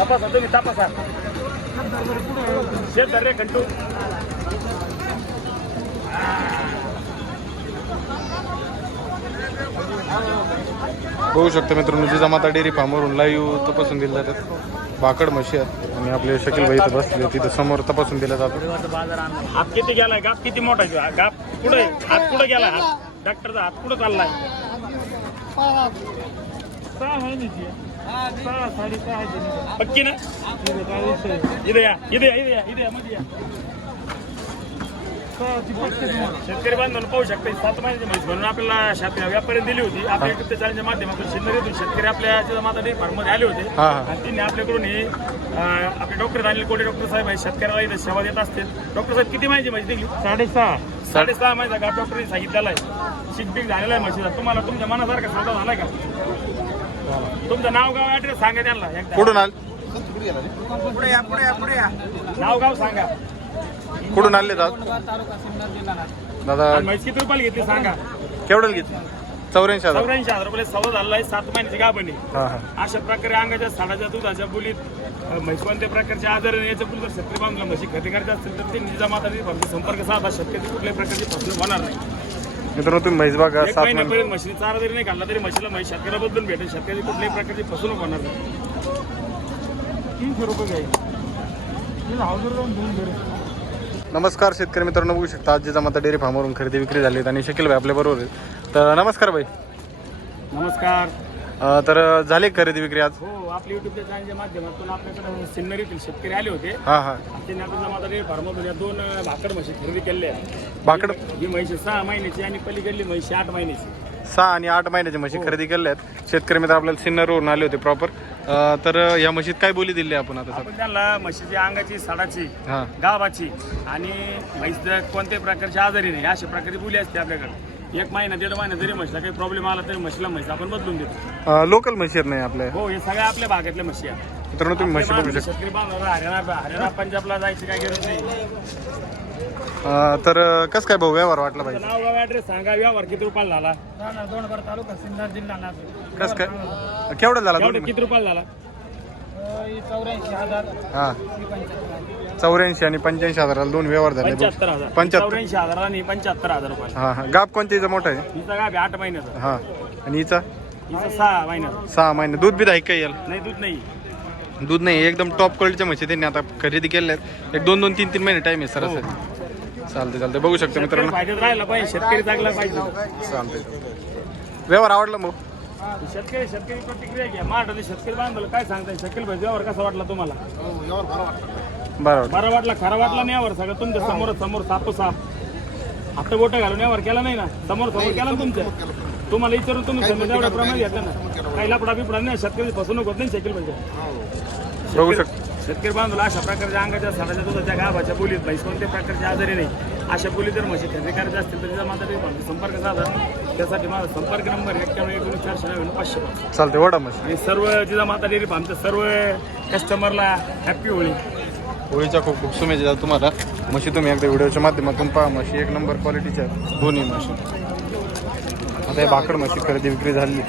तपासा तुम्ही तपासा. शेत रे खंटू बघू शकता मित्रांनो जिजामाता डेअरी फार्मवरून लाईव्ह तपासून दिल्या जातात. भाकड म्हशी आहेत आणि आपले शकील भाई इथं बसले तिथं समोर तपासून दिला जातो. हात किती गेलाय? गाप किती मोठा आहे? गाप कुठे? हात कुठे गेलाय? हात डॉक्टरचा हात कुठं चाललाय? सहा आहे. पक्की ना? इथे या इथे या इथे या इथे या मध्ये या. शेतकरी बांधवांना पाहू शकता सात महिन्याची म्हैस म्हणून आपल्याला शात व्यापारी दिली होती. आपल्या युट्यूब चॅनलच्या माध्यमातून शिंदरीतून शेतकरी आपल्या जिजामाता डेअरी फार्ममध्ये आले होते. आणि त्यांनी आपल्याकडून हे आपले डॉक्टर अनिल कोटे डॉक्टर साहेब शेतकऱ्याला इथे सेवा देत असतील. डॉक्टर साहेब किती महिन्याची म्हैस दिली? साडेसहा. साडेसहा महिन्याचा गाप डॉक्टरने सांगितलेला आहे. शिकबिक झालेला आहे म्हशीचा. तुम्हाला तुमच्या मनासारखा सौदा झालाय का? तुमचं नाव गाव ऍड्रेस सांगा त्यांना एकदा. कुठून आल? नाव गाव सांगा. कुठून आले दादा? दादा आणि म्हैस किती रुपयाला घेतली सांगा. केवढं घेतलं? चौऱ्याऐंशी हजार. चौऱ्याऐंशी हजार रुपये सौदा झालेला आहे सात महिन्याची गाभणी. हा हा. अशा प्रकारे अंगाच्या साडाच्या दुधाच्या बुलीत अ, म्हैस कोणत्या प्रकारचे आजार आहे याच्यापुढे जर शेतकरी बांधला म्हशी खरेदी करायची असेल तर ते निजामाता फक्त संपर्क साधा शेतकरी कुठल्याही प्रकारची फसवणूक होणार नाही. मित्रांनो तुम्ही म्हैस बघा एक सात महिने. महिन्यापर्यंत म्हशीने चारा जरी नाही घालला तरी म्हशीला म्हैस शेतकऱ्या बदलून भेटेल. शेतकरी कुठल्याही प्रकारची फसवणूक होणार नाही. तीनशे रुपये घ्यायचे नमस्कार शेतकरी मित्रांनो बघू शकता आज जिजामाता डेअरी फार्मवरून खरेदी विक्री झाली आणि शकील भाई आपल्या बरोबर आहेत. तर नमस्कार भाई. नमस्कार. अं, तर झाली का खरेदी विक्री आज? हो आपल्या युट्यूबच्या चॅनलच्या माध्यमातून आपल्याकडे सिन्नरीतील शेतकरी आले होते. हा हा. त्यांनी आता जमाता डेअरी फार्ममधून या दोन अ, भाकड म्हशी खरेदी आहेत. भाकड ही म्हैशी सहा महिन्याची आणि पलीकडली म्हैशी आठ महिन्याची. सहा आणि आठ महिन्याच्या म्हशी खरेदी केल्या आहेत. शेतकरी मित्र आपल्याला सिन्नरवरून आले होते प्रॉपर तर या म्हशीत काय बोली दिली आपण आता सर? आपण त्यांना म्हशीच्या अंगाची साडाची हा. गावाची आणि म्हैस कोणत्याही प्रकारची आजारी नाही. अशा प्रकारे बोली असते आपल्याकडे. एक महिना दीड महिना जरी म्हशीला काही प्रॉब्लेम आला तरी म्हशीला म्हैस आपण बदलून देतो. लोकल म्हशी आहेत नाही आपल्या? हो हे सगळ्या आपल्या भागातल्या म्हशी आहेत. मित्रांनो तुम्ही म्हशी बघू शकता. शेतकरी बांधवाला हरियाणा हरियाणा पंजाबला जायची काही गरज नाही. अं, तर कसं काय भाऊ व्यवहार वाटला पाहिजे नाव गाव ऍड्रेस सांगा. व्यवहार किती रुपयाला झाला? दोन बार तालुका सिन्नर जिल्हा नाशिक. कसं काय? केवढा झाला एवढं किती रुपयाला झाला? चौऱ्याऐंशी हजार. हा. चौऱ्याऐंशी आणि पंच्याऐंशी हजाराला दोन व्यवहार झाले पंच्याहत्तर हजार. पंच्याहत्तर. चौऱ्याऐंशी आणि पंच्याहत्तर हजार रुपये हा हा. गाप कोणत्या हिचा मोठा आहे? हिचा गाभ आहे आठ महिन्याचा. हा. आणि हिचा? हिचा सहा महिन्याचा. सहा महिने. दूध बी आहे का याला? नाही दूध नाही. दूध नाही एकदम टॉप क्वालिटीच्या म्हशी त्यांनी आता खरेदी केल्या आहेत. एक दोन दोन तीन तीन महिने टाइम आहे सरासरी चालते चालते बघू शकतो शेतकरी मित्रांनो. फायद्यात राहिला पाहिजे शेतकरी चांगला पाहिजे. चालते व्यवहार आवडला मग? शेतकरी शेतकरी प्रतिक्रिया घ्या. महाराष्ट्रातील शेतकरी बांधवलं काय सांगताय? शकील भाई व्यवहार कसा वाटला तुम्हाला? बरोबर. बरा वाटला खरा वाटला नाही यावर सगळं तुमच्यासमोर समोर साप साप. आता गोटा घालून यावर केला नाही ना? समोर समोर केला ना तुमच्या? तुम्हाला विचारून तुम्ही समजा प्रमाणे घेतलं ना. काही लपडा बिपडा नाही शेतकरी फसवणूक होत नाही शकील म्हणजे. बघू शकतो. शेतकरी बांधवला अशा प्रकारच्या अंगाच्या साडाच्या दुधाच्या गाभाच्या बोलीत म्हैस कोणत्या प्रकारची आजारी नाही. अशा बोली जर म्हशी खरेदी करायची असतील तर तिचा माझा संपर्क साधा. त्यासाठी माझा संपर्क नंबर एक्क्याण्णव एकोणीस चारशे नव्याण्णव पाचशे पाच. चालते वडा आणि सर्व जिजा माता डेअरी आमच्या सर्व कस्टमरला हॅपी होळी. होळीच्या खूप खूप शुभेच्छा तुम्हाला. म्हशी तुम्ही एकदा व्हिडिओच्या माध्यमातून पहा म्हशी एक नंबर क्वालिटीच्या दोन्ही म्हशी. आता हे भाकड म्हशी खरेदी विक्री झाली.